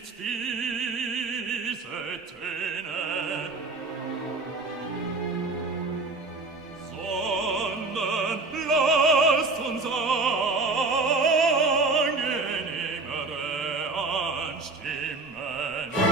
nicht diese Töne, sondern lasst uns angenehmere anstimmen und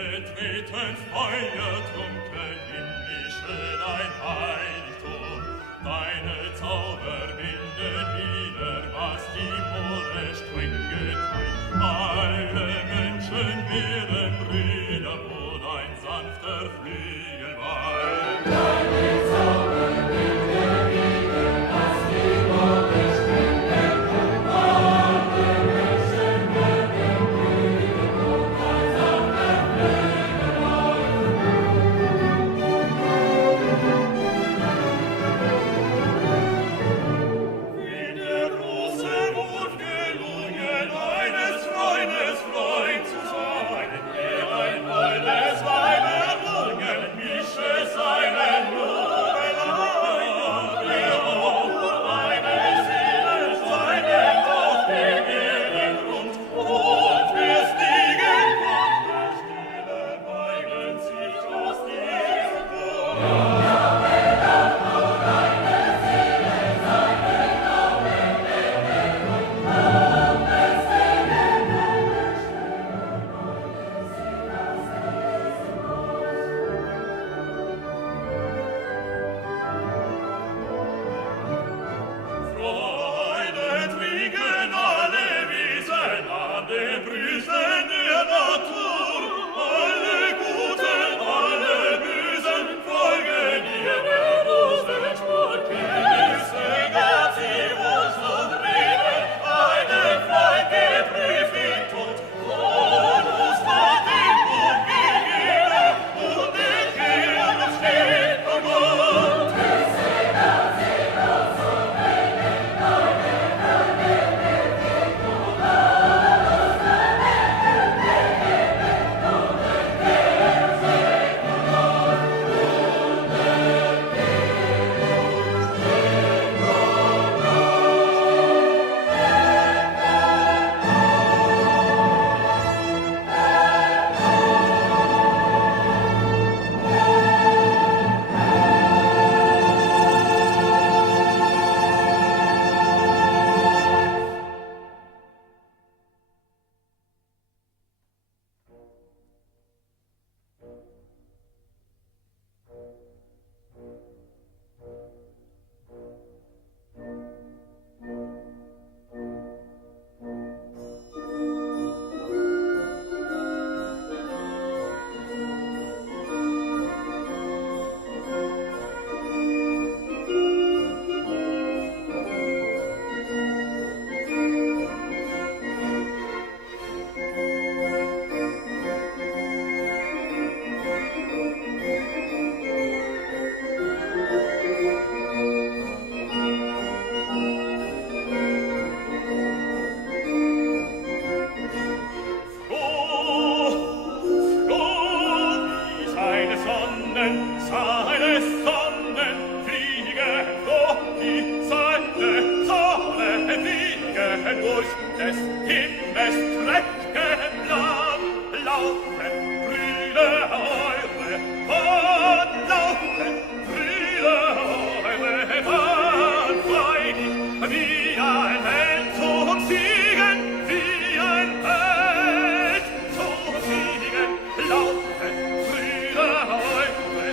betreten feuertrunken himmlische dein Heiligtum. Deine Zauber binden wieder, was die Moore streng geteilt. Alle Menschen werden Brüder, wo dein sanfter Flügel weilt. Deine Zauber binden wieder, was die Moore streng geteilt. Alle Menschen werden Brüder, wo dein sanfter Flügel wie der große Wurf gelungen, eines Freundes Freund zu sein, der ein holdes Weib errungen, mische seinen Jubel an, der auch eine Seele seinen auf den Erdengrund und wir stiegen von der Stille, beugen sich aus diesem Grund. Freude trinken alle Wesen an den Brüsten der Natur. Alle Guten, alle Bösen folgen ihrer großen Spur. Genüsse gab sie uns zum Leben, einen Freund geprüft in Tod. Und uns hat den Mund gegeben und den Kern steht vor Gott. Durch des Himmels Flecken lang laufen Brüder eure, laufen Brüder eure, freilich wie ein Held zum Siegen, wie ein Held zum Siegen, laufen Brüder eure,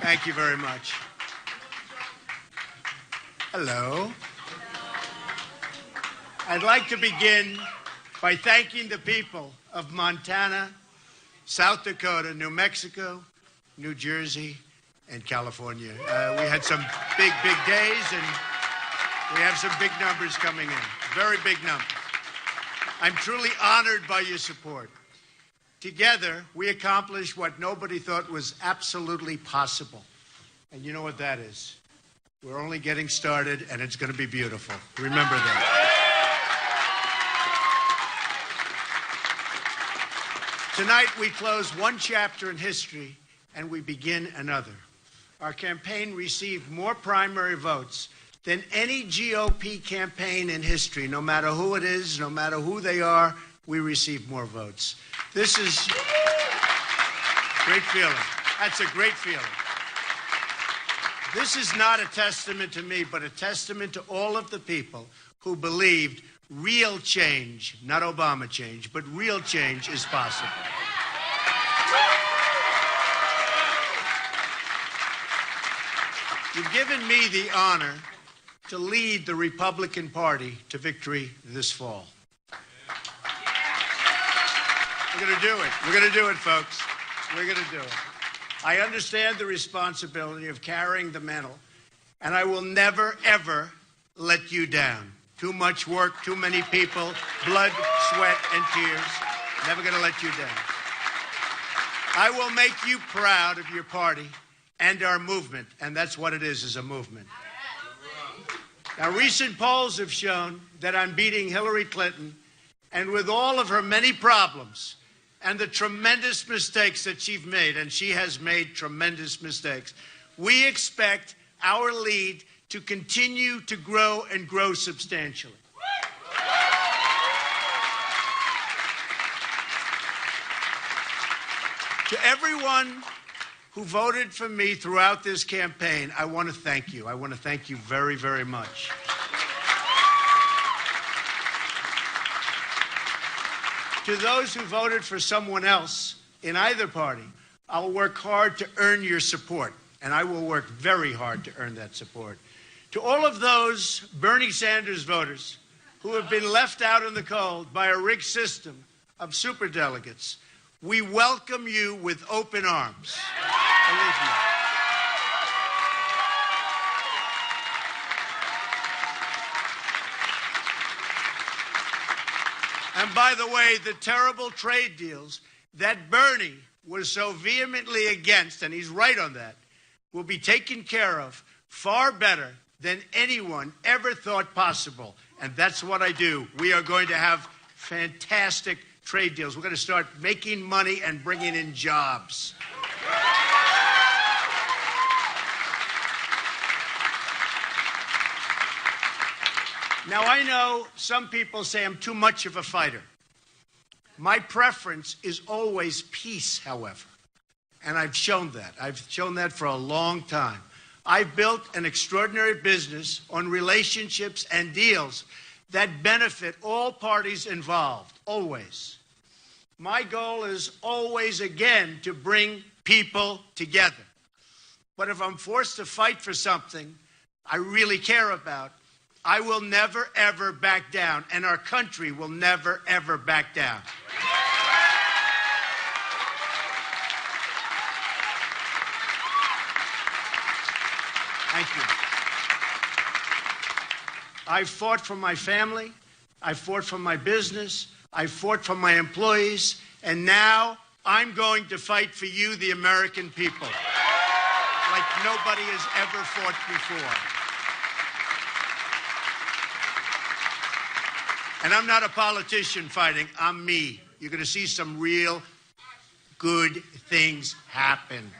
Thank you very much. Hello. I'd like to begin by thanking the people of Montana, South Dakota, New Mexico, New Jersey, and California. We had some big days, and we have some big numbers coming in. Very big numbers. I'm truly honored by your support. Together, we accomplished what nobody thought was absolutely possible. And you know what that is? We're only getting started, and it's going to be beautiful. Remember that. Tonight, we close one chapter in history, and we begin another. Our campaign received more primary votes than any GOP campaign in history. No matter who it is, no matter who they are, we received more votes. This is a great feeling. That's a great feeling. This is not a testament to me, but a testament to all of the people who believed real change, not Obama change, but real change is possible. You've given me the honor to lead the Republican Party to victory this fall. We're going to do it. We're going to do it, folks. We're going to do it. I understand the responsibility of carrying the mantle, and I will never, ever let you down. Too much work, too many people, blood, sweat, and tears. Never going to let you down. I will make you proud of your party and our movement, and that's what it is a movement. Now, recent polls have shown that I'm beating Hillary Clinton, and with all of her many problems and the tremendous mistakes that she's made, and she has made tremendous mistakes, we expect our lead to continue to grow and grow substantially. To everyone who voted for me throughout this campaign, I want to thank you. I want to thank you very, very much. To those who voted for someone else in either party, I'll work hard to earn your support, and I will work very hard to earn that support. To all of those Bernie Sanders voters who have been left out in the cold by a rigged system of superdelegates, we welcome you with open arms. Believe me. And by the way, the terrible trade deals that Bernie was so vehemently against, and he's right on that, will be taken care of far better than anyone ever thought possible. And that's what I do. We are going to have fantastic trade deals. We're going to start making money and bringing in jobs. Now, I know some people say I'm too much of a fighter. My preference is always peace, however. And I've shown that. I've shown that for a long time. I've built an extraordinary business on relationships and deals that benefit all parties involved, always. My goal is always, again, to bring people together. But if I'm forced to fight for something I really care about, I will never, ever back down, and our country will never, ever back down. Thank you. I fought for my family. I fought for my business. I fought for my employees. And now I'm going to fight for you, the American people, like nobody has ever fought before. And I'm not a politician fighting. I'm me. You're going to see some real good things happen.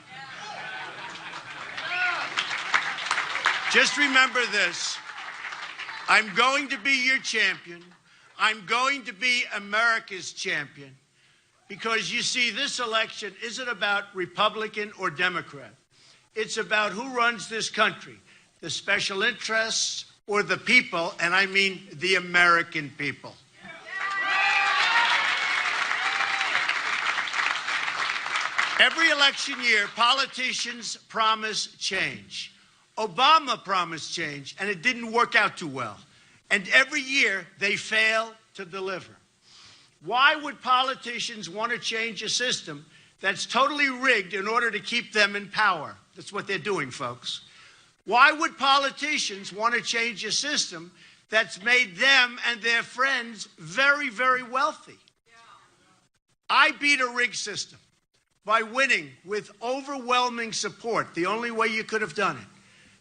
Just remember this. I'm going to be your champion. I'm going to be America's champion. Because you see, this election isn't about Republican or Democrat. It's about who runs this country, the special interests or the people, and I mean the American people. Every election year, politicians promise change. Obama promised change, and it didn't work out too well. And every year, they fail to deliver. Why would politicians want to change a system that's totally rigged in order to keep them in power? That's what they're doing, folks. Why would politicians want to change a system that's made them and their friends very, very wealthy? I beat a rigged system by winning with overwhelming support, the only way you could have done it.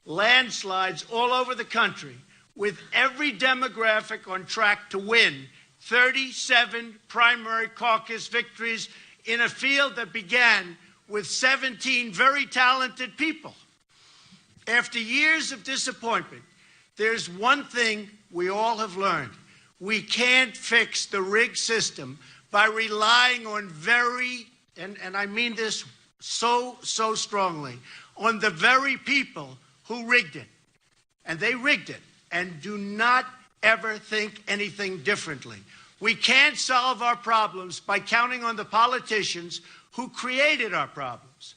Landslides all over the country, with every demographic on track to win 37 primary caucus victories in a field that began with 17 very talented people. After years of disappointment, there's one thing we all have learned. We can't fix the rigged system by relying on and I mean this so strongly, on the very people who rigged it. And they rigged it, and do not ever think anything differently. We can't solve our problems by counting on the politicians who created our problems.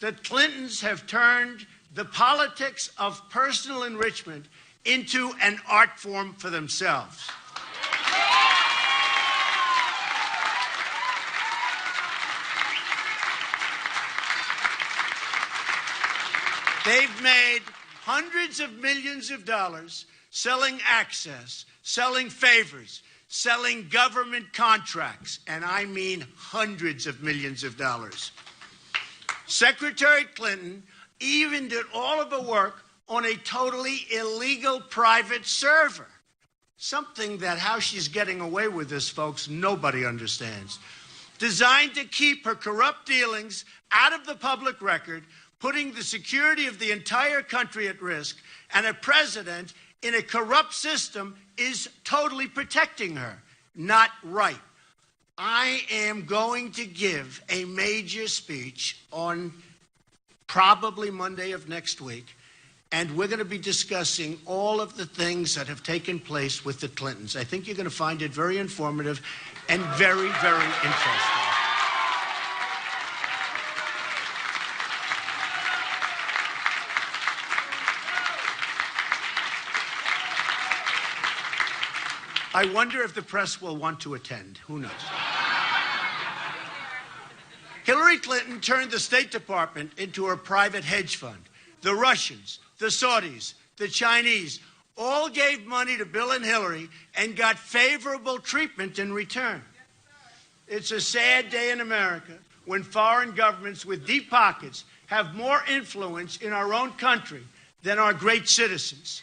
The Clintons have turned the politics of personal enrichment into an art form for themselves. They've made hundreds of millions of dollars selling access, selling favors, selling government contracts, and I mean hundreds of millions of dollars. Secretary Clinton even did all of the work on a totally illegal private server. Something that how she's getting away with this, folks, nobody understands. Designed to keep her corrupt dealings out of the public record, putting the security of the entire country at risk, and a president in a corrupt system is totally protecting her. Not right. I am going to give a major speech on probably Monday of next week, and we're going to be discussing all of the things that have taken place with the Clintons. I think you're going to find it very informative and very, very interesting. I wonder if the press will want to attend. Who knows? Hillary Clinton turned the State Department into a private hedge fund. The Russians, the Saudis, the Chinese all gave money to Bill and Hillary and got favorable treatment in return. It's a sad day in America when foreign governments with deep pockets have more influence in our own country than our great citizens.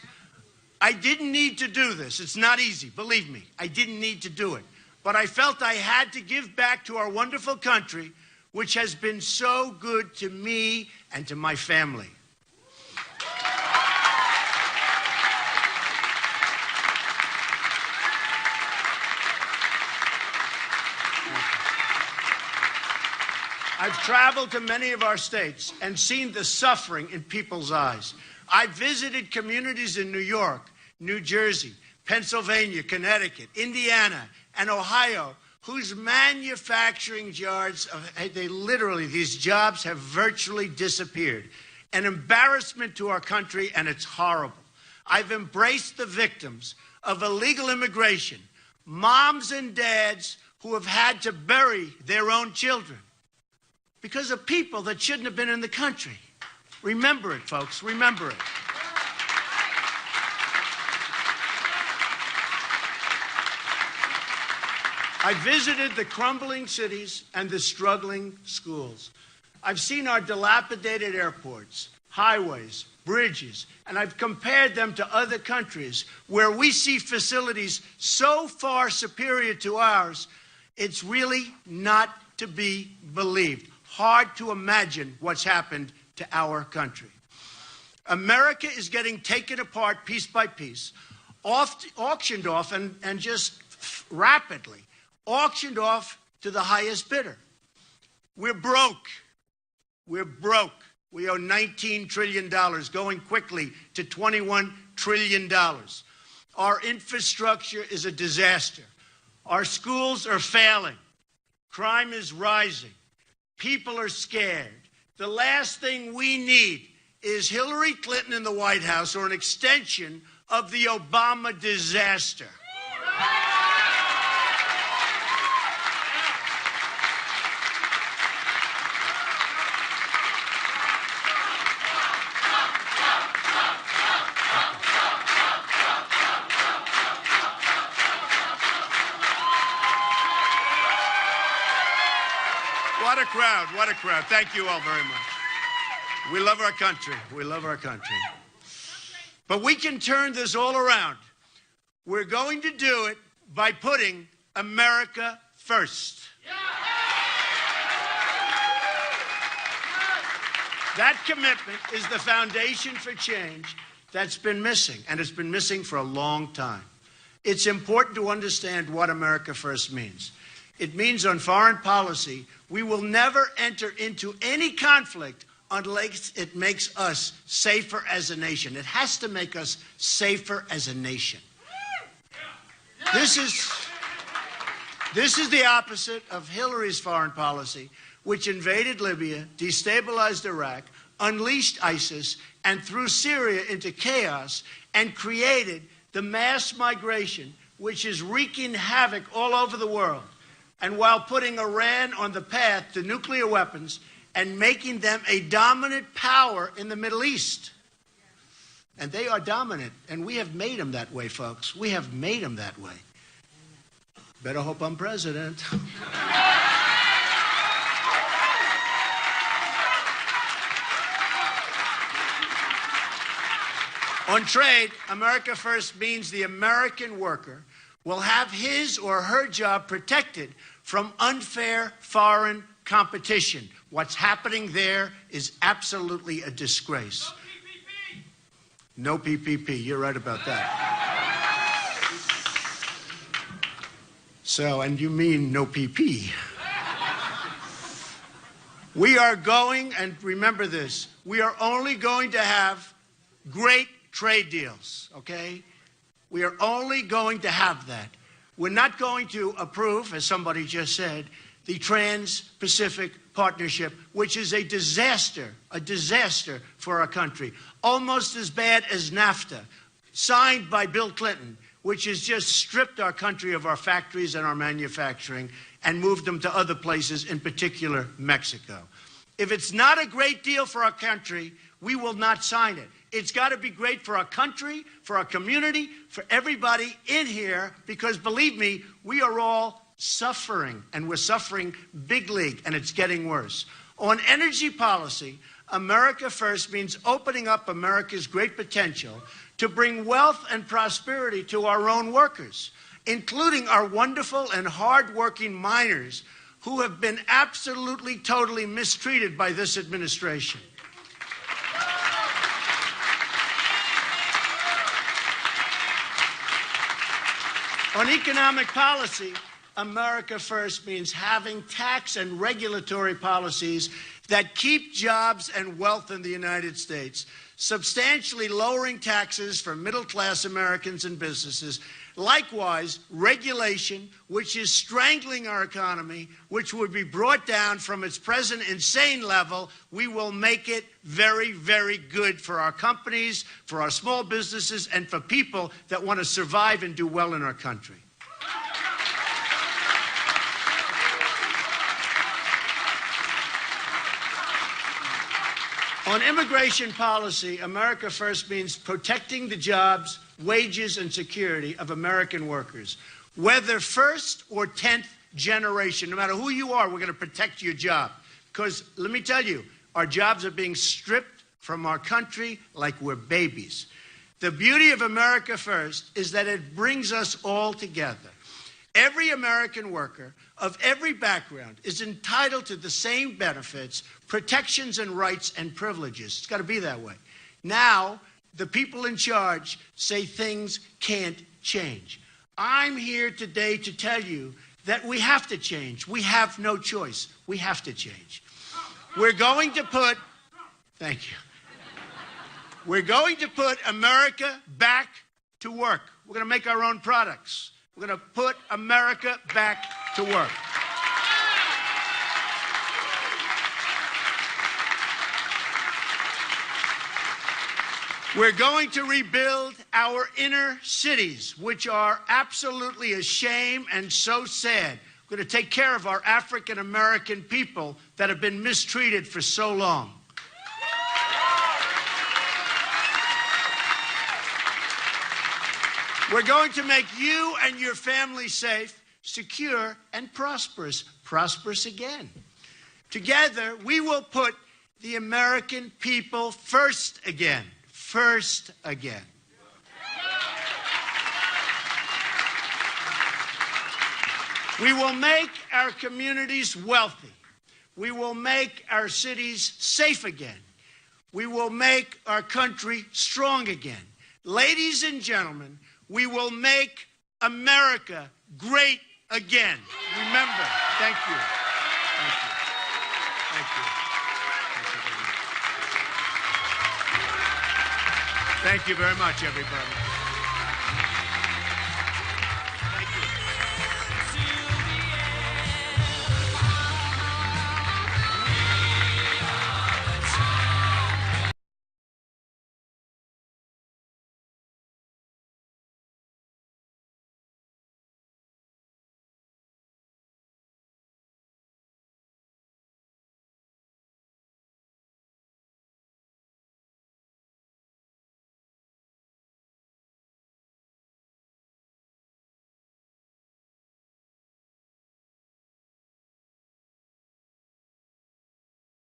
I didn't need to do this. It's not easy, believe me. I didn't need to do it. But I felt I had to give back to our wonderful country, which has been so good to me and to my family. I've traveled to many of our states and seen the suffering in people's eyes. I visited communities in New York, New Jersey, Pennsylvania, Connecticut, Indiana, and Ohio, whose manufacturing yards, these jobs have virtually disappeared. An embarrassment to our country, and it's horrible. I've embraced the victims of illegal immigration, moms and dads who have had to bury their own children because of people that shouldn't have been in the country. Remember it, folks. Remember it. I visited the crumbling cities and the struggling schools. I've seen our dilapidated airports, highways, bridges, and I've compared them to other countries where we see facilities so far superior to ours, it's really not to be believed. Hard to imagine what's happened to our country. America is getting taken apart piece by piece, auctioned off, and just rapidly auctioned off to the highest bidder. We're broke. We're broke. We owe $19 trillion, going quickly to $21 trillion. Our infrastructure is a disaster. Our schools are failing. Crime is rising. People are scared. The last thing we need is Hillary Clinton in the White House or an extension of the Obama disaster. What a crowd, what a crowd. Thank you all very much. We love our country. We love our country. But we can turn this all around. We're going to do it by putting America first. That commitment is the foundation for change that's been missing, and it's been missing for a long time. It's important to understand what America first means. It means on foreign policy, we will never enter into any conflict unless it makes us safer as a nation. It has to make us safer as a nation. This is the opposite of Hillary's foreign policy, which invaded Libya, destabilized Iraq, unleashed ISIS, and threw Syria into chaos and created the mass migration, which is wreaking havoc all over the world. And while putting Iran on the path to nuclear weapons and making them a dominant power in the Middle East. And they are dominant, and we have made them that way, folks. We have made them that way. Better hope I'm president. On trade, America First means the American worker will have his or her job protected from unfair foreign competition. What's happening there is absolutely a disgrace. No PPP. You're right about that. So, and you mean no PP. We are going, and remember this, we are only going to have great trade deals, okay? We are only going to have that. We're not going to approve, as somebody just said, the Trans-Pacific Partnership, which is a disaster for our country. Almost as bad as NAFTA, signed by Bill Clinton, which has just stripped our country of our factories and our manufacturing and moved them to other places, in particular Mexico. If it's not a great deal for our country, we will not sign it. It's got to be great for our country, for our community, for everybody in here, because believe me, we are all suffering, and we're suffering big league, and it's getting worse. On energy policy, America First means opening up America's great potential to bring wealth and prosperity to our own workers, including our wonderful and hard-working miners who have been absolutely, totally mistreated by this administration. On economic policy, America First means having tax and regulatory policies that keep jobs and wealth in the United States, substantially lowering taxes for middle-class Americans and businesses. Likewise, regulation, which is strangling our economy, which would be brought down from its present insane level, we will make it very, very good for our companies, for our small businesses, and for people that want to survive and do well in our country. On immigration policy, America First means protecting the jobs, wages, and security of American workers. Whether first or 10th generation, no matter who you are, we're going to protect your job. Because let me tell you, our jobs are being stripped from our country like we're babies. The beauty of America First is that it brings us all together. Every American worker of every background is entitled to the same benefits, protections, and rights and privileges. It's got to be that way. Now, the people in charge say things can't change. I'm here today to tell you that we have to change. We have no choice. We have to change. We're going to put, thank you. We're going to put America back to work. We're going to make our own products. We're going to put America back to work. We're going to rebuild our inner cities, which are absolutely a shame and so sad. We're going to take care of our African American people that have been mistreated for so long. We're going to make you and your family safe, secure, and prosperous. Prosperous again. Together, we will put the American people first again. First again. We will make our communities wealthy. We will make our cities safe again. We will make our country strong again. Ladies and gentlemen, we will make America great again. Remember, thank you. Thank you. Thank you. Thank you very much, everybody.